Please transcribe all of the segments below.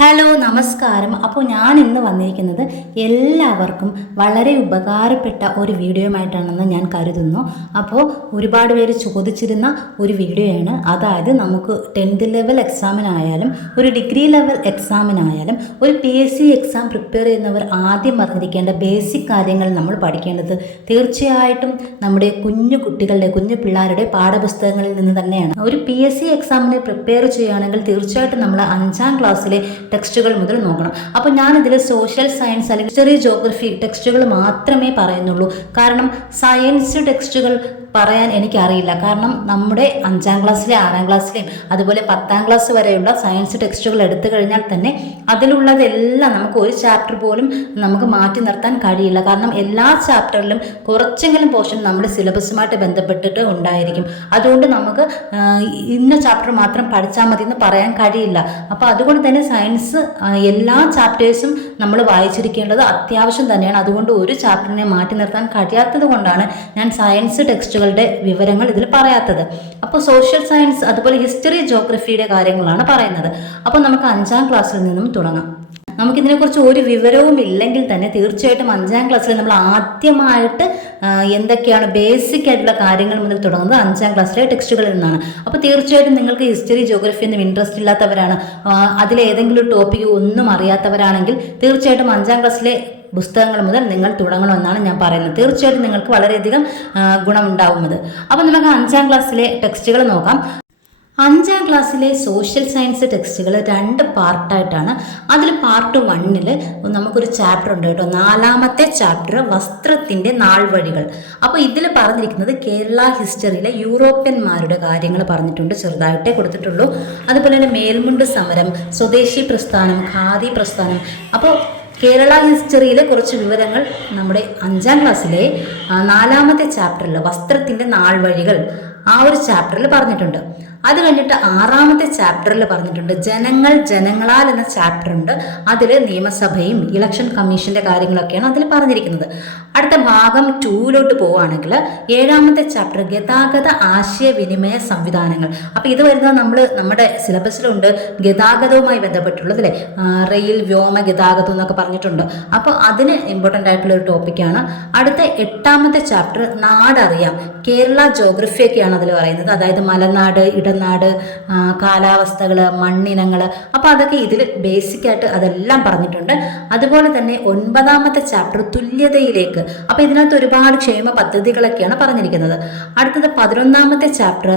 Hello നമസ്കാരം. അപ്പോൾ ഞാൻ ഇന്ന് വന്നിരിക്കുന്നത് എല്ലാവർക്കും വളരെ ഉപകാരപ്പെട്ട ഒരു വീഡിയോയുമായിട്ടാണെന്ന് ഞാൻ കരുതുന്നു. അപ്പോൾ ഒരുപാട് പേര് ചോദിച്ചിരുന്ന ഒരു വീഡിയോയാണ്. അതായത് നമുക്ക് 10th ലെവൽ എക്സാമിനായാലും ഒരു ഡിഗ്രി ലെവൽ എക്സാമിനായാലും ഒരു PSC എക്സാം പ്രിപ്പയർ ചെയ്യുന്നവർ ആദ്യം അറിഞ്ഞിരിക്കേണ്ട ബേസിക് കാര്യങ്ങൾ നമ്മൾ പഠിക്കേണ്ടത് തീർച്ചയായിട്ടും നമ്മുടെ കുഞ്ഞു പിള്ളേരുടെ പാഠപുസ്തകങ്ങളിൽ നിന്ന് തന്നെയാണ്. ഒരു PSC എക്സാമിന് പ്രിപ്പയർ ചെയ്യുകയാണെങ്കിൽ തീർച്ചയായിട്ടും നമ്മൾ 5ാം ക്ലാസ്സിലെ ടെക്സ്റ്റുകൾ മുതൽ നോക്കണം. അപ്പോൾ ഞാനിതിൽ സോഷ്യൽ സയൻസ് അല്ലെങ്കിൽ ഹിസ്റ്ററി ജോഗ്രഫി ടെക്സ്റ്റുകൾ മാത്രമേ പറയുന്നുള്ളൂ. കാരണം സയൻസ് ടെക്സ്റ്റുകൾ പറയാൻ എനിക്കറിയില്ല. കാരണം നമ്മുടെ 5ാം ക്ലാസ്സിലെ 6ാം ക്ലാസ്സിലെയും അതുപോലെ 10ാം ക്ലാസ് വരെയുള്ള സയൻസ് ടെക്സ്റ്റുകൾ എടുത്തു കഴിഞ്ഞാൽ തന്നെ അതിലുള്ളതെല്ലാം നമുക്ക് ഒരു ചാപ്റ്റർ പോലും നമുക്ക് മാറ്റി നിർത്താൻ കഴിയില്ല. കാരണം എല്ലാ ചാപ്റ്ററിലും കുറച്ചെങ്കിലും പോർഷൻ നമ്മുടെ സിലബസുമായിട്ട് ബന്ധപ്പെട്ടിട്ട് ഉണ്ടായിരിക്കും. അതുകൊണ്ട് നമുക്ക് ഇന്ന ചാപ്റ്റർ മാത്രം പഠിച്ചാൽ മതി എന്ന് പറയാൻ കഴിയില്ല. അപ്പോൾ അതുകൊണ്ട് തന്നെ സയൻസ് എല്ലാ ചാപ്റ്റേഴ്സും നമ്മൾ വായിച്ചിരിക്കേണ്ടത് അത്യാവശ്യം തന്നെയാണ്. അതുകൊണ്ട് ഒരു ചാപ്റ്ററിനെ മാറ്റി നിർത്താൻ കഴിയാത്തത് കൊണ്ടാണ് ഞാൻ സയൻസ് ടെക്സ്റ്റുകളുടെ വിവരങ്ങൾ ഇതിൽ പറയാത്തത്. അപ്പോൾ സോഷ്യൽ സയൻസ് അതുപോലെ ഹിസ്റ്ററി ജോഗ്രഫിയുടെ കാര്യങ്ങളാണ് പറയുന്നത്. അപ്പോൾ നമുക്ക് 5ാം ക്ലാസ്സിൽ നിന്നും തുടങ്ങാം. നമുക്കിതിനെക്കുറിച്ച് ഒരു വിവരവും ഇല്ലെങ്കിൽ തന്നെ തീർച്ചയായിട്ടും 5ാം ക്ലാസ്സിൽ നമ്മൾ ആദ്യമായിട്ട് എന്തൊക്കെയാണ് ബേസിക് ആയിട്ടുള്ള കാര്യങ്ങൾ മുതൽ തുടങ്ങുന്നത് 5ാം ക്ലാസ്സിലെ ടെക്സ്റ്റുകളിൽ നിന്നാണ്. അപ്പോൾ തീർച്ചയായിട്ടും നിങ്ങൾക്ക് ഹിസ്റ്ററി ജോഗ്രഫി ഒന്നും ഇൻട്രസ്റ്റ് ഇല്ലാത്തവരാണ്, അതിലേതെങ്കിലും ഒരു ടോപ്പിക്ക് ഒന്നും അറിയാത്തവരാണെങ്കിൽ തീർച്ചയായിട്ടും 5ാം ക്ലാസ്സിലെ പുസ്തകങ്ങൾ മുതൽ നിങ്ങൾ തുടങ്ങണമെന്നാണ് ഞാൻ പറയുന്നത്. തീർച്ചയായിട്ടും നിങ്ങൾക്ക് വളരെയധികം ഗുണമുണ്ടാവുന്നത്. അപ്പോൾ നമുക്ക് 5ാം ക്ലാസ്സിലെ ടെക്സ്റ്റുകൾ നോക്കാം. 5ാം ക്ലാസ്സിലെ സോഷ്യൽ സയൻസ് ടെക്സ്റ്റുകൾ 2 പാർട്ടായിട്ടാണ്. അതിൽ പാർട്ട് 1 നമുക്കൊരു ചാപ്റ്റർ ഉണ്ട് കേട്ടോ. 4ാമത്തെ ചാപ്റ്റർ വസ്ത്രത്തിൻ്റെ നാൾവഴികൾ. അപ്പോൾ ഇതിൽ പറഞ്ഞിരിക്കുന്നത് കേരള ഹിസ്റ്ററിയിലെ യൂറോപ്യന്മാരുടെ കാര്യങ്ങൾ പറഞ്ഞിട്ടുണ്ട്, ചെറുതായിട്ടേ കൊടുത്തിട്ടുള്ളൂ. അതുപോലെ തന്നെ മേൽമുണ്ട് സമരം, സ്വദേശി പ്രസ്ഥാനം, ഖാദി പ്രസ്ഥാനം. അപ്പോൾ കേരള ഹിസ്റ്ററിയിലെ കുറച്ച് വിവരങ്ങൾ നമ്മുടെ 5ാം ക്ലാസ്സിലെ 4ാമത്തെ ചാപ്റ്ററിൽ വസ്ത്രത്തിൻ്റെ നാൾവഴികൾ ആ ഒരു ചാപ്റ്ററിൽ പറഞ്ഞിട്ടുണ്ട്. അത് കഴിഞ്ഞിട്ട് 6ാമത്തെ ചാപ്റ്ററിൽ പറഞ്ഞിട്ടുണ്ട് ജനങ്ങളാൽ എന്ന ചാപ്റ്റർ ഉണ്ട്. അതിൽ നിയമസഭയും ഇലക്ഷൻ കമ്മീഷൻ്റെ കാര്യങ്ങളൊക്കെയാണ് അതിൽ പറഞ്ഞിരിക്കുന്നത്. അടുത്ത ഭാഗം 2 പോവുകയാണെങ്കിൽ 7ാമത്തെ ചാപ്റ്റർ ഗതാഗത ആശയവിനിമയ സംവിധാനങ്ങൾ. അപ്പോൾ ഇത് വരുന്നത് നമ്മുടെ സിലബസിലുണ്ട്, ഗതാഗതവുമായി ബന്ധപ്പെട്ടുള്ളത് അല്ലേ, റെയിൽ വ്യോമ ഗതാഗതം എന്നൊക്കെ പറഞ്ഞിട്ടുണ്ട്. അപ്പോൾ അതിന് ഇമ്പോർട്ടൻ്റ് ആയിട്ടുള്ള ഒരു ടോപ്പിക്കാണ്. അടുത്ത 8ാമത്തെ ചാപ്റ്റർ നാടറിയാം, കേരള ജോഗ്രഫിയൊക്കെയാണ് അതിൽ പറയുന്നത്. അതായത് മലനാട്, ഇടനാട്, കാലാവസ്ഥകൾ, മണ്ണിനങ്ങൾ. അപ്പോൾ അതൊക്കെ ഇതിൽ ബേസിക്കായിട്ട് അതെല്ലാം പറഞ്ഞിട്ടുണ്ട്. അതുപോലെ തന്നെ 9ാമത്തെ ചാപ്റ്റർ തുല്യതയിലേക്ക്. അപ്പോൾ ഇതിനകത്ത് ഒരുപാട് ക്ഷേമ പദ്ധതികളൊക്കെയാണ് പറഞ്ഞിരിക്കുന്നത്. അടുത്തത് 11ാമത്തെ ചാപ്റ്റർ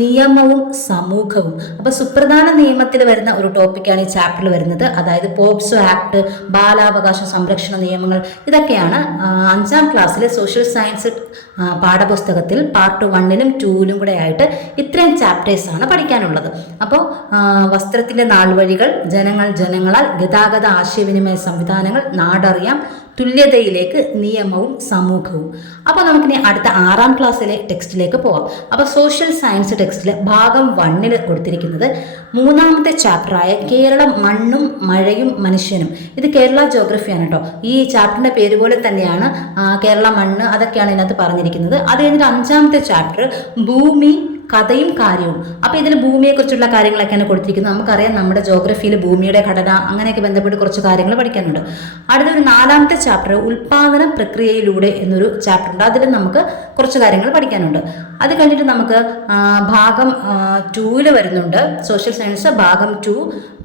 നിയമവും സമൂഹവും. അപ്പോൾ സുപ്രധാന നിയമത്തിൽ വരുന്ന ഒരു ടോപ്പിക്കാണ് ഈ ചാപ്റ്ററിൽ വരുന്നത്. അതായത് പോക്സോ ആക്ട്, ബാലാവകാശ സംരക്ഷണ നിയമങ്ങൾ. ഇതൊക്കെയാണ് 5ാം ക്ലാസ്സിലെ സോഷ്യൽ സയൻസ് പാഠപുസ്തകത്തിൽ പാർട്ട് 1ലും 2ലും കൂടെ ആയിട്ട് ഇത്രയും ചാപ്റ്റേഴ്സാണ് പഠിക്കാനുള്ളത്. അപ്പോൾ വസ്ത്രത്തിൻ്റെ നാൾവഴികൾ, ജനങ്ങളാൽ, ഗതാഗത ആശയവിനിമയ സംവിധാനങ്ങൾ, നാടറിയാം, തുല്യതയിലേക്ക്, നിയമവും സമൂഹവും. അപ്പോൾ നമുക്കിനി അടുത്ത 6ാം ക്ലാസ്സിലെ ടെക്സ്റ്റിലേക്ക് പോകാം. അപ്പോൾ സോഷ്യൽ സയൻസ് ടെക്സ്റ്റിൽ ഭാഗം 1 കൊടുത്തിരിക്കുന്നത് 3ാമത്തെ ചാപ്റ്ററായ കേരളം മണ്ണും മഴയും മനുഷ്യനും. ഇത് കേരള ജോഗ്രഫിയാണ് കേട്ടോ. ഈ ചാപ്റ്ററിൻ്റെ പേര് പോലെ തന്നെയാണ് കേരള മണ്ണ്, അതൊക്കെയാണ് ഇതിനകത്ത് പറഞ്ഞിരിക്കുന്നത്. അത് കഴിഞ്ഞിട്ട് 5ാമത്തെ ചാപ്റ്റർ ഭൂമി കഥയും കാര്യവും. അപ്പോൾ ഇതിൽ ഭൂമിയെക്കുറിച്ചുള്ള കാര്യങ്ങളൊക്കെയാണ് കൊടുത്തിരിക്കുന്നത്. നമുക്കറിയാം നമ്മുടെ ജോഗ്രഫിയിൽ ഭൂമിയുടെ ഘടന അങ്ങനെയൊക്കെ ബന്ധപ്പെട്ട് കുറച്ച് കാര്യങ്ങൾ പഠിക്കാനുണ്ട്. അടുത്തൊരു 4ാമത്തെ ചാപ്റ്റർ ഉൽപാദന പ്രക്രിയയിലൂടെ എന്നൊരു ചാപ്റ്റർ ഉണ്ട്. അതിൽ നമുക്ക് കുറച്ച് കാര്യങ്ങൾ പഠിക്കാനുണ്ട്. അത് കഴിഞ്ഞിട്ട് നമുക്ക് ഭാഗം 2 വരുന്നുണ്ട് സോഷ്യൽ സയൻസ് ഭാഗം 2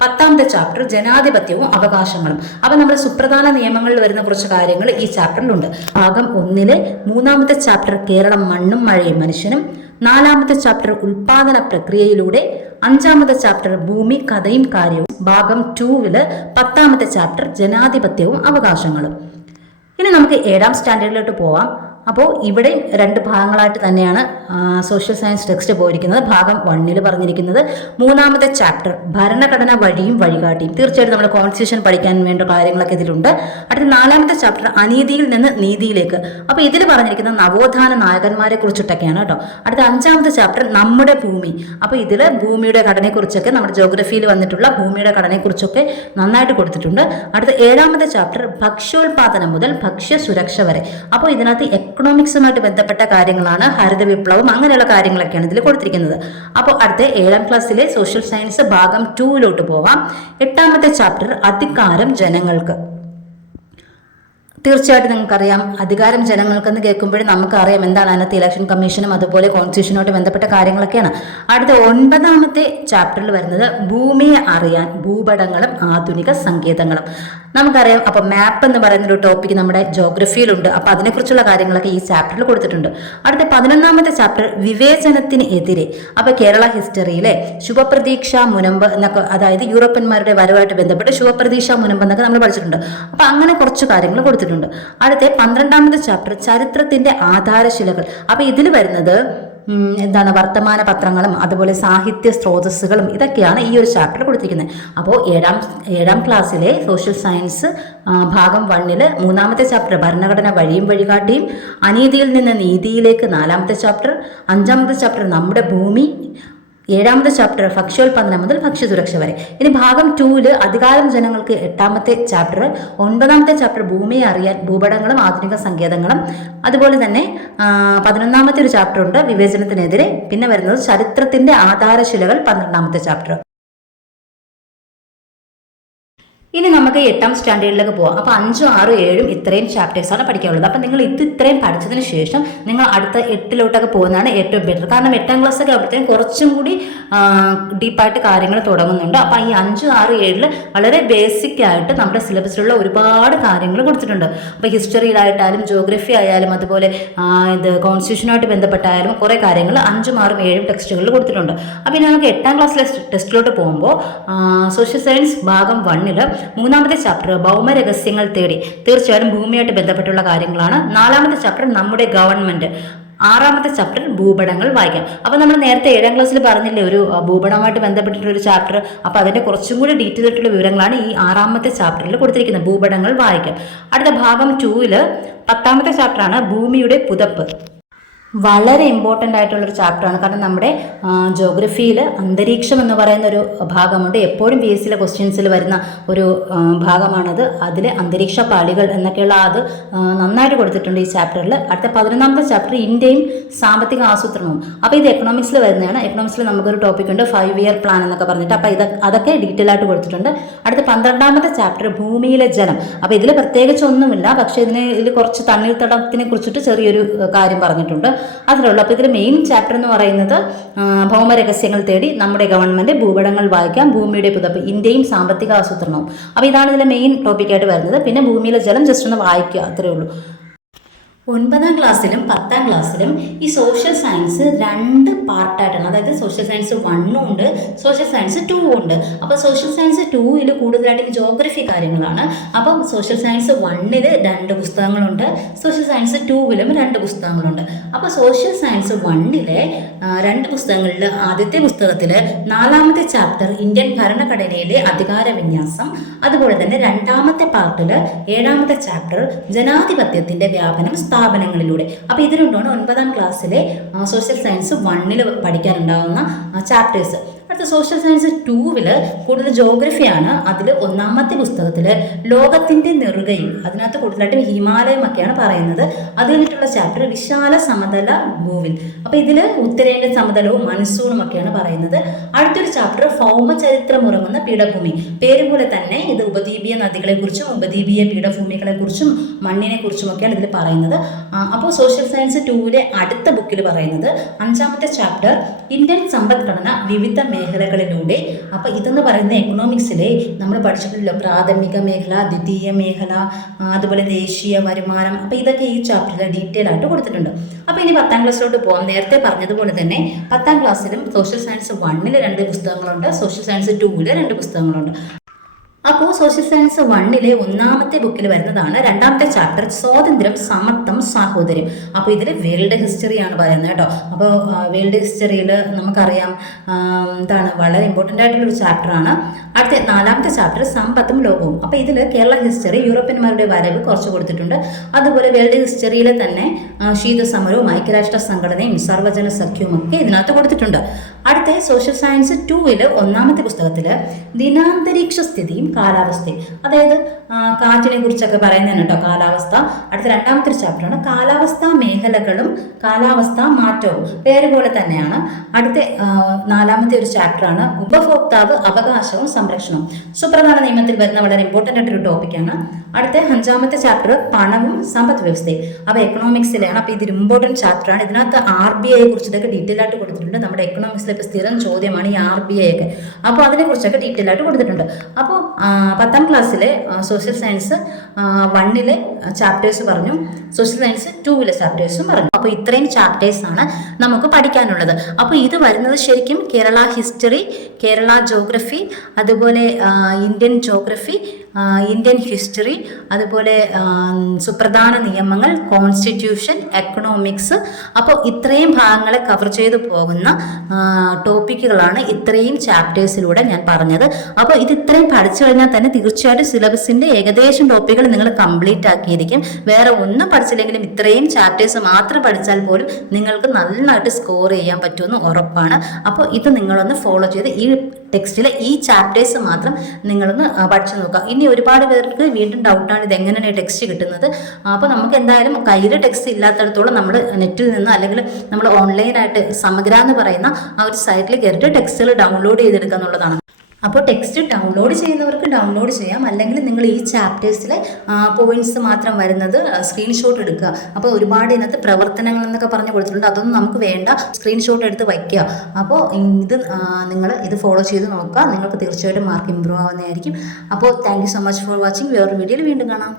10ാമത്തെ ചാപ്റ്റർ ജനാധിപത്യവും അവകാശങ്ങളും. അപ്പോൾ നമ്മുടെ സുപ്രധാന നിയമങ്ങളിൽ വരുന്ന കുറച്ച് കാര്യങ്ങൾ ഈ ചാപ്റ്ററിലുണ്ട്. ഭാഗം 1 3ാമത്തെ ചാപ്റ്റർ കേരളം മണ്ണും മഴയും മനുഷ്യനും, 4ാമത്തെ ചാപ്റ്റർ ഉൽപാദന പ്രക്രിയയിലൂടെ, 5ാമത്തെ ചാപ്റ്റർ ഭൂമി കഥയും കാര്യവും, ഭാഗം 2 10ാമത്തെ ചാപ്റ്റർ ജനാധിപത്യവും അവകാശങ്ങളും. ഇനി നമുക്ക് 7ാം സ്റ്റാൻഡേർഡിലോട്ട് പോവാം. അപ്പോൾ ഇവിടെ 2 ഭാഗങ്ങളായിട്ട് തന്നെയാണ് സോഷ്യൽ സയൻസ് ടെക്സ്റ്റ് പോയിരിക്കുന്നത്. ഭാഗം 1 പറഞ്ഞിരിക്കുന്നത് 3ാമത്തെ ചാപ്റ്റർ ഭരണഘടന വഴിയും വഴികാട്ടിയും. തീർച്ചയായിട്ടും നമ്മൾ കോൺസ്റ്റിറ്റ്യൂഷൻ പഠിക്കാൻ വേണ്ട കാര്യങ്ങളൊക്കെ ഇതിലുണ്ട്. അടുത്ത 4ാമത്തെ ചാപ്റ്റർ അനീതിയിൽ നിന്ന് നീതിയിലേക്ക്. അപ്പോൾ ഇതിൽ പറഞ്ഞിരിക്കുന്ന നവോത്ഥാന നായകന്മാരെ കുറിച്ചിട്ടൊക്കെയാണ് കേട്ടോ. അടുത്ത 5ാമത്തെ ചാപ്റ്റർ നമ്മുടെ ഭൂമി. അപ്പോൾ ഇതിൽ ഭൂമിയുടെ ഘടനയെക്കുറിച്ചൊക്കെ നമ്മുടെ ജോഗ്രഫിയിൽ വന്നിട്ടുള്ള ഭൂമിയുടെ ഘടനയെക്കുറിച്ചൊക്കെ നന്നായിട്ട് കൊടുത്തിട്ടുണ്ട്. അടുത്ത 7ാമത്തെ ചാപ്റ്റർ ഭക്ഷ്യോൽപാദനം മുതൽ ഭക്ഷ്യ സുരക്ഷ വരെ. അപ്പോൾ ഇതിനകത്ത് എക്കണോമിക്സുമായിട്ട് ബന്ധപ്പെട്ട കാര്യങ്ങളാണ്. ഹരിത വിപ്ലവം അങ്ങനെയുള്ള കാര്യങ്ങളൊക്കെയാണ് ഇതിൽ കൊടുത്തിരിക്കുന്നത്. അപ്പോൾ അടുത്ത 7ാം ക്ലാസ്സിലെ സോഷ്യൽ സയൻസ് ഭാഗം 2 പോവാം. 8ാമത്തെ ചാപ്റ്റർ അധികാരം ജനങ്ങൾക്ക്. തീർച്ചയായിട്ടും നിങ്ങൾക്കറിയാം, അധികാരം ജനങ്ങൾക്കെന്ന് കേൾക്കുമ്പോഴും നമുക്കറിയാം എന്താണ് അതിനകത്ത് ഇലക്ഷൻ കമ്മീഷനും അതുപോലെ കോൺസ്റ്റിറ്റ്യൂഷനുമായിട്ട് ബന്ധപ്പെട്ട കാര്യങ്ങളൊക്കെയാണ്. അടുത്ത 9ാമത്തെ ചാപ്റ്ററിൽ വരുന്നത് ഭൂമിയെ അറിയാൻ ഭൂപടങ്ങളും ആധുനിക സങ്കേതങ്ങളും. നമുക്കറിയാം, അപ്പോൾ മാപ്പ് എന്ന് പറയുന്ന ഒരു ടോപ്പിക് നമ്മുടെ ജോഗ്രഫിയിലുണ്ട്. അപ്പോൾ അതിനെക്കുറിച്ചുള്ള കാര്യങ്ങളൊക്കെ ഈ ചാപ്റ്ററിൽ കൊടുത്തിട്ടുണ്ട്. അടുത്ത 11ാമത്തെ ചാപ്റ്റർ വിവേചനത്തിന് എതിരെ. അപ്പോൾ കേരള ഹിസ്റ്ററിയിലെ ശുഭപ്രതീക്ഷ മുനമ്പ് എന്നൊക്കെ, അതായത് യൂറോപ്യന്മാരുടെ വരവായിട്ട് ബന്ധപ്പെട്ട് ശുഭപ്രതീക്ഷ മുനമ്പ് എന്നൊക്കെ നമ്മൾ പഠിച്ചിട്ടുണ്ട്. അപ്പോൾ അങ്ങനെ കുറച്ച് കാര്യങ്ങൾ കൊടുത്തിട്ടുണ്ട്. അടുത്ത 12ാമത്തെ ചാപ്റ്റർ ചരിത്രത്തിന്റെ ആധാരശിലകൾ. അപ്പോൾ ഇതിൽ വരുന്നത് എന്താണ്, വർത്തമാന പത്രങ്ങളും അതുപോലെ സാഹിത്യ സ്രോതസ്സുകളും ഇതൊക്കെയാണ് ഈ ഒരു ചാപ്റ്ററിൽ കൊടുത്തിരിക്കുന്നത്. അപ്പോൾ 7ാം ക്ലാസ്സിലെ സോഷ്യൽ സയൻസ് ഭാഗം 1 3ാമത്തെ ചാപ്റ്റർ ഭരണഘടന വഴിയും വഴികാട്ടിയും, അനീതിയിൽ നിന്ന് നീതിയിലേക്ക് 4ാമത്തെ ചാപ്റ്റർ, 5ാമത്തെ ചാപ്റ്റർ നമ്മുടെ ഭൂമി, 7ാമത്തെ ചാപ്റ്റർ ഭക്ഷ്യോൽപാദനം മുതൽ ഭക്ഷ്യസുരക്ഷ വരെ. ഇനി ഭാഗം 2 അധികാരം ജനങ്ങൾക്ക് 8ാമത്തെ ചാപ്റ്റർ, 9ാമത്തെ ചാപ്റ്റർ ഭൂമിയെ അറിയാൻ ഭൂപടങ്ങളും ആധുനിക സങ്കേതങ്ങളും, അതുപോലെ തന്നെ 11ാമത്തെ ഒരു ചാപ്റ്റർ ഉണ്ട് വിവേചനത്തിനെതിരെ. പിന്നെ വരുന്നത് ചരിത്രത്തിന്റെ ആധാരശിലകൾ 12ാമത്തെ ചാപ്റ്റർ. ഇനി നമുക്ക് 8ാം സ്റ്റാൻഡേർഡിലേക്ക് പോകാം. അപ്പോൾ 5, 6, 7 ഇത്രയും ചാപ്റ്റേഴ്സാണ് പഠിക്കാനുള്ളത്. അപ്പോൾ നിങ്ങൾ ഇത്രയും പഠിച്ചതിന് ശേഷം നിങ്ങൾ അടുത്ത 8ലോട്ടൊക്കെ പോകുന്നതാണ് ഏറ്റവും ബെറ്റർ. കാരണം 8ാം ക്ലാസ്സൊക്കെ ആകുമ്പോഴത്തേക്കും കുറച്ചും കൂടി ഡീപ്പായിട്ട് കാര്യങ്ങൾ തുടങ്ങുന്നുണ്ട്. അപ്പോൾ ഈ 5, 6, 7 വളരെ ബേസിക് ആയിട്ട് നമ്മുടെ സിലബസിലുള്ള ഒരുപാട് കാര്യങ്ങൾ കൊടുത്തിട്ടുണ്ട്. അപ്പോൾ ഹിസ്റ്ററിയിലായിട്ടായാലും ജോഗ്രഫി ആയാലും അതുപോലെ ഇത് കോൺസ്റ്റിറ്റ്യൂഷനുമായിട്ട് ബന്ധപ്പെട്ടായാലും കുറേ കാര്യങ്ങൾ 5, 6, 7 ടെക്സ്റ്റുകളിൽ കൊടുത്തിട്ടുണ്ട്. അപ്പോൾ ഇനി നമുക്ക് 8ാം ക്ലാസ്സിലെ ടെസ്റ്റിലോട്ട് പോകുമ്പോൾ സോഷ്യൽ സയൻസ് ഭാഗം 1 3ാമത്തെ ചാപ്റ്റർ ഭൗമരഹസ്യങ്ങൾ തേടി. തീർച്ചയായും ഭൂമിയായിട്ട് ബന്ധപ്പെട്ടുള്ള കാര്യങ്ങളാണ്. 4ാമത്തെ ചാപ്റ്റർ നമ്മുടെ ഗവൺമെന്റ്. 6ാമത്തെ ചാപ്റ്റർ ഭൂപടങ്ങൾ വായിക്കാം. അപ്പോൾ നമ്മൾ നേരത്തെ 7ാം ക്ലാസ്സിൽ പറഞ്ഞില്ലേ ഒരു ഭൂപടവുമായിട്ട് ബന്ധപ്പെട്ടിട്ടൊരു ചാപ്റ്റർ. അപ്പോൾ അതിൻ്റെ കുറച്ചും കൂടി ഡീറ്റെയിൽ ആയിട്ടുള്ള വിവരങ്ങളാണ് ഈ 6ാമത്തെ ചാപ്റ്ററിൽ കൊടുത്തിരിക്കുന്നത്. ഭൂപടങ്ങൾ വായിക്കാം. അടുത്ത ഭാഗം 2 10ാമത്തെ ചാപ്റ്ററാണ് ഭൂമിയുടെ പുതപ്പ്. വളരെ ഇമ്പോർട്ടൻ്റ് ആയിട്ടുള്ളൊരു ചാപ്റ്ററാണ്. കാരണം നമ്മുടെ ജോഗ്രഫിയിൽ അന്തരീക്ഷം എന്ന് പറയുന്ന ഒരു ഭാഗമുണ്ട്. എപ്പോഴും PSCയിലെ ക്വസ്റ്റ്യൻസിൽ വരുന്ന ഒരു ഭാഗമാണത്. അതിൽ അന്തരീക്ഷ പാളികൾ എന്നൊക്കെയുള്ള അത് നന്നായിട്ട് കൊടുത്തിട്ടുണ്ട് ഈ ചാപ്റ്ററിൽ. അടുത്ത 11ാമത്തെ ചാപ്റ്റർ ഇന്ത്യയും സാമ്പത്തിക ആസൂത്രണവും. അപ്പോൾ ഇത് എക്കണോമിക്സിൽ വരുന്നതാണ്. എക്കണോമിക്സിൽ നമുക്കൊരു ടോപ്പിക് ഉണ്ട് 5 ഇയർ പ്ലാൻ എന്നൊക്കെ പറഞ്ഞിട്ട്. അപ്പോൾ അതൊക്കെ ഡീറ്റെയിൽ ആയിട്ട് കൊടുത്തിട്ടുണ്ട്. അടുത്ത 12ാമത്തെ ചാപ്റ്റർ ഭൂമിയിലെ ജലം. അപ്പോൾ ഇതിൽ പ്രത്യേകിച്ച് ഒന്നുമില്ല, പക്ഷേ ഇതിൽ കുറച്ച് തണ്ണീർത്തടത്തിനെ കുറിച്ചിട്ട് ചെറിയൊരു കാര്യം പറഞ്ഞിട്ടുണ്ട്. അതിലുള്ള. അപ്പോൾ ഇതിൽ മെയിൻ ചാപ്റ്റർ എന്ന് പറയുന്നത് ഭൗമരഹസ്യങ്ങൾ തേടി, നമ്മുടെ ഗവൺമെന്റ്, ഭൂപടങ്ങൾ വായിക്കാം, ഭൂമിയുടെ പുതപ്പ്, ഇന്ത്യയും സാമ്പത്തിക ആസൂത്രണവും. അപ്പോൾ ഇതാണ് ഇതിലെ മെയിൻ ടോപ്പിക്കായിട്ട് വരുന്നത്. പിന്നെ ഭൂമിയിലെ ജലം ജസ്റ്റ് ഒന്ന് വായിക്കുക, അത്രയേ ഉള്ളൂ. 9ാം ക്ലാസ്സിലും 10ാം ക്ലാസ്സിലും ഈ സോഷ്യൽ സയൻസ് 2 പാർട്ടായിട്ടാണ്. അതായത് സോഷ്യൽ സയൻസ് 1 ഉണ്ട്, സോഷ്യൽ സയൻസ് 2 ഉണ്ട്. അപ്പോൾ സോഷ്യൽ സയൻസ് 2 കൂടുതലായിട്ടും ജോഗ്രഫി കാര്യങ്ങളാണ്. അപ്പം സോഷ്യൽ സയൻസ് 1 2 പുസ്തകങ്ങളുണ്ട്, സോഷ്യൽ സയൻസ് 2 2 പുസ്തകങ്ങളുണ്ട്. അപ്പോൾ സോഷ്യൽ സയൻസ് 1 2 പുസ്തകങ്ങളിൽ ആദ്യത്തെ പുസ്തകത്തിൽ 4ാമത്തെ ചാപ്റ്റർ ഇന്ത്യൻ ഭരണഘടനയിലെ അധികാര വിന്യാസം, അതുപോലെ തന്നെ 2ാമത്തെ പാർട്ടിൽ 7ാമത്തെ ചാപ്റ്റർ ജനാധിപത്യത്തിന്റെ വ്യാപനം സ്ഥാപനങ്ങളിലൂടെ. അപ്പോൾ ഇത് രണ്ടുമാണ് 9ാം ക്ലാസ്സിലെ സോഷ്യൽ സയൻസ് 1 പഠിക്കാനുണ്ടാകുന്ന ചാപ്റ്റേഴ്സ്. അടുത്ത സോഷ്യൽ സയൻസ് 2 കൂടുതൽ ജോഗ്രഫിയാണ്. അതിൽ 1ാമത്തെ പുസ്തകത്തിൽ ലോകത്തിൻ്റെ നെറുകയിൽ, അതിനകത്ത് കൂടുതലായിട്ട് ഹിമാലയം ഒക്കെയാണ് പറയുന്നത്. അത് കഴിഞ്ഞിട്ടുള്ള ചാപ്റ്റർ വിശാല സമതല ഭൂവിൽ. അപ്പോൾ ഇതിൽ ഉത്തരേന്ത്യൻ സമതലവും മൺസൂണും ഒക്കെയാണ് പറയുന്നത്. അടുത്തൊരു ചാപ്റ്റർ ഭൗമചരിത്രം ഉറങ്ങുന്ന പീഠഭൂമി. പേര് പോലെ തന്നെ ഇത് ഉപദ്വീപീയ നദികളെക്കുറിച്ചും ഉപദ്വീപീയ പീഠഭൂമികളെക്കുറിച്ചും മണ്ണിനെ കുറിച്ചും ഒക്കെയാണ് ഇതിൽ പറയുന്നത്. അപ്പോൾ സോഷ്യൽ സയൻസ് 2 അടുത്ത ബുക്കിൽ പറയുന്നത് 5ാമത്തെ ചാപ്റ്റർ ഇന്ത്യൻ സമ്പദ്ഘടന വിവിധ മേഖലകളിലൂടെ. അപ്പോൾ ഇതെന്ന് പറയുന്നത് എക്കണോമിക്സിലെ നമ്മൾ പഠിച്ചിട്ടുണ്ടല്ലോ, പ്രാഥമിക മേഖല, ദ്വിതീയ മേഖല, അതുപോലെ ദേശീയ വരുമാനം. അപ്പോൾ ഇതൊക്കെ ഈ ചാപ്റ്ററിൽ ഡീറ്റെയിൽ ആയിട്ട് കൊടുത്തിട്ടുണ്ട്. അപ്പോൾ ഇനി 10ാം ക്ലാസ്സിലോട്ട് പോകാം. നേരത്തെ പറഞ്ഞതുപോലെ തന്നെ 10ാം ക്ലാസ്സിലും സോഷ്യൽ സയൻസ് 1 2 പുസ്തകങ്ങളുണ്ട്, സോഷ്യൽ സയൻസ് 2 2 പുസ്തകങ്ങളുണ്ട്. അപ്പോൾ സോഷ്യൽ സയൻസ് 1 1ാമത്തെ ബുക്കിൽ വരുന്നതാണ് 2ാമത്തെ ചാപ്റ്റർ സ്വാതന്ത്ര്യം, സമത്വം, സാഹോദര്യം. അപ്പോൾ ഇതിൽ വേൾഡ് ഹിസ്റ്ററിയാണ് പറയുന്നത് കേട്ടോ. അപ്പോൾ വേൾഡ് ഹിസ്റ്ററിയിൽ നമുക്കറിയാം എന്താണ് വളരെ ഇമ്പോർട്ടൻ്റ് ആയിട്ടുള്ളൊരു ചാപ്റ്ററാണ്. അടുത്ത 4ാമത്തെ ചാപ്റ്റർ സമ്പത്തും ലോകവും. അപ്പോൾ ഇതിൽ കേരള ഹിസ്റ്ററി, യൂറോപ്യന്മാരുടെ വരവ് കുറച്ച് കൊടുത്തിട്ടുണ്ട്. അതുപോലെ വേൾഡ് ഹിസ്റ്ററിയിൽ തന്നെ ശീതസമരവും ഐക്യരാഷ്ട്ര സംഘടനയും സർവ്വജന സഖ്യവും ഒക്കെ ഇതിനകത്ത് കൊടുത്തിട്ടുണ്ട്. അടുത്ത സോഷ്യൽ സയൻസ് 2 ഒന്നാമത്തെ പുസ്തകത്തിൽ ദിനാന്തരീക്ഷ സ്ഥിതിയും കാലാവസ്ഥയും, അതായത് കാറ്റിനെ കുറിച്ചൊക്കെ പറയുന്നതാണ് കേട്ടോ കാലാവസ്ഥ. അടുത്ത രണ്ടാമത്തെ ഒരു ചാപ്റ്ററാണ് കാലാവസ്ഥാ മേഖലകളും കാലാവസ്ഥാ മാറ്റവും, പേര് പോലെ തന്നെയാണ്. അടുത്ത നാലാമത്തെ ഒരു ചാപ്റ്ററാണ് ഉപഭോക്താവ് അവകാശവും സംരക്ഷണവും, സുപ്രധാന നിയമത്തിൽ വരുന്ന വളരെ ഇമ്പോർട്ടൻ്റ് ആയിട്ടൊരു ടോപ്പിക്കാണ്. അടുത്ത അഞ്ചാമത്തെ ചാപ്റ്റർ പണവും സമ്പദ് വ്യവസ്ഥയും, അപ്പോൾ എക്കണോമിക്സിലാണ്. അപ്പോൾ ഇതൊരു ഇമ്പോർട്ടൻറ്റ് ചാപ്റ്ററാണ്. ഇതിനകത്ത് RBI കുറിച്ചിട്ടൊക്കെ ഡീറ്റെയിൽ ആയിട്ട് കൊടുത്തിട്ടുണ്ട്. നമ്മുടെ എക്കണോമിക്സിലെ ഇപ്പോൾ സ്ഥിരം ചോദ്യമാണ് ഈ RBI ഒക്കെ. അപ്പോൾ അതിനെക്കുറിച്ചൊക്കെ ഡീറ്റെയിൽ ആയിട്ട് കൊടുത്തിട്ടുണ്ട്. അപ്പോൾ 10ാം ക്ലാസ്സിലെ സോഷ്യൽ സയൻസ് 1 ചാപ്റ്റേഴ്സ് പറഞ്ഞു, സോഷ്യൽ സയൻസ് 2 ചാപ്റ്റേഴ്സും പറഞ്ഞു. അപ്പോൾ ഇത്രയും ചാപ്റ്റേഴ്സാണ് നമുക്ക് പഠിക്കാനുള്ളത്. അപ്പോൾ ഇത് വരുന്നത് ശരിക്കും കേരള ഹിസ്റ്ററി, കേരള ജോഗ്രഫി, അതുപോലെ ഇന്ത്യൻ ജോഗ്രഫി, ഇന്ത്യൻ ഹിസ്റ്ററി, അതുപോലെ സുപ്രധാന നിയമങ്ങൾ, കോൺസ്റ്റിറ്റ്യൂഷൻ, എക്കണോമിക്സ്. അപ്പോൾ ഇത്രയും ഭാഗങ്ങളെ കവർ ചെയ്തു പോകുന്ന ടോപ്പിക്കുകളാണ് ഇത്രയും ചാപ്റ്റേഴ്സിലൂടെ ഞാൻ പറഞ്ഞത്. അപ്പോൾ ഇത് ഇത്രയും പഠിച്ചു കഴിഞ്ഞാൽ തന്നെ തീർച്ചയായിട്ടും സിലബസിൻ്റെ ഏകദേശം ടോപ്പിക്കുകൾ നിങ്ങൾ കംപ്ലീറ്റ് ആക്കിയിരിക്കും. വേറെ ഒന്നും പഠിച്ചില്ലെങ്കിലും ഇത്രയും ചാപ്റ്റേഴ്സ് മാത്രം പഠിച്ചാൽ പോലും നിങ്ങൾക്ക് നന്നായിട്ട് സ്കോർ ചെയ്യാൻ പറ്റുമെന്ന് ഉറപ്പാണ്. അപ്പോൾ ഇത് നിങ്ങളൊന്ന് ഫോളോ ചെയ്ത് ഈ ടെക്സ്റ്റിലെ ഈ ചാപ്റ്റേഴ്സ് മാത്രം നിങ്ങളൊന്ന് പഠിച്ചു നോക്കുക. ഇനി ഒരുപാട് പേർക്ക് വീണ്ടും ഡൗട്ടാണ് ഇത് എങ്ങനെയാണ് ടെക്സ്റ്റ് കിട്ടുന്നത്. അപ്പോൾ നമുക്ക് എന്തായാലും കയ്യിൽ ടെക്സ്റ്റ് ഇല്ലാത്തടത്തോളം നമ്മൾ നെറ്റിൽ നിന്ന് അല്ലെങ്കിൽ നമ്മൾ ഓൺലൈനായിട്ട് സമഗ്ര എന്ന് പറയുന്ന ആ ഒരു സൈറ്റിൽ കയറിയിട്ട് ടെക്സ്റ്റുകൾ ഡൗൺലോഡ് ചെയ്തെടുക്കുക എന്നുള്ളതാണ്. അപ്പോൾ ടെക്സ്റ്റ് ഡൗൺലോഡ് ചെയ്യുന്നവർക്ക് ഡൗൺലോഡ് ചെയ്യാം, അല്ലെങ്കിൽ നിങ്ങൾ ഈ ചാപ്റ്റേഴ്സിലെ പോയിന്റ്സ് മാത്രം വരുന്നത് സ്ക്രീൻഷോട്ട് എടുക്കുക. അപ്പോൾ ഒരുപാട് ഇതിനകത്ത് പ്രവർത്തനങ്ങൾ എന്നൊക്കെ പറഞ്ഞ് കൊടുത്തിട്ടുണ്ട്, അതൊന്നും നമുക്ക് വേണ്ട, സ്ക്രീൻഷോട്ട് എടുത്ത് വയ്ക്കുക. അപ്പോൾ ഇത് നിങ്ങൾ ഇത് ഫോളോ ചെയ്ത് നോക്കുക, നിങ്ങൾക്ക് തീർച്ചയായിട്ടും മാർക്ക് ഇമ്പ്രൂവ് ആവുന്നതായിരിക്കും. അപ്പോൾ thank you so much for watching. വേറൊരു വീഡിയോയിൽ വീണ്ടും കാണാം.